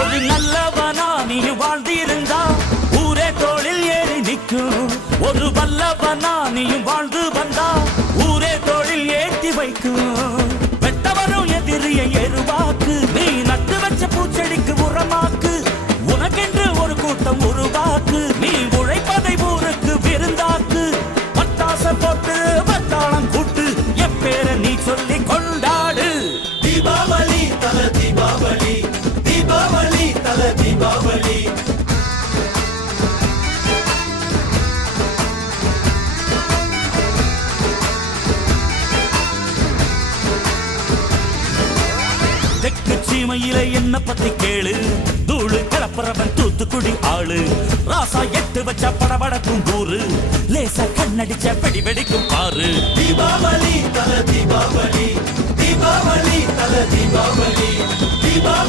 ஒரு நல்லவனா நீ வாழ்ந்திருந்தா ஊரே தோளில் ஏறி நிற்கும். ஒரு வல்லவனா நீயும் வாழ்ந்து வந்தா ஊரே தோளில் ஏற்றி வைக்கும். வெட்டவரும் எதிரியை எருவாக்கு, நீ நட்டு வச்ச பூச்செடிக்கு உரமாக்கு. உனக்கென்று ஒரு கூட்டம் உருவாக்கு, நீ உழைப்பதை ஊருக்கு விருந்தாக்கு. பட்டாச போட்டு பட்டாளம் கூட்டு, எப்பேர நீ சொல்லி கொண்டாடு. தீபாவளி தல தீபாவளி, தீபாவளி தல தீபாவளி. தெற்கு சீமையில என்ன பத்தி கேளு, தூளு கிளப்புறவன் தூத்துக்குடி ஆளு. ராசா எட்டு வச்ச படபடக்கும் கூறு, லேசா கண்ணடிச்ச வெடி வெடிக்கும் பாரு. தீபாவளி தல தீபாவளி, தீபாவளி தல தீபாவளி, தீபாவளி.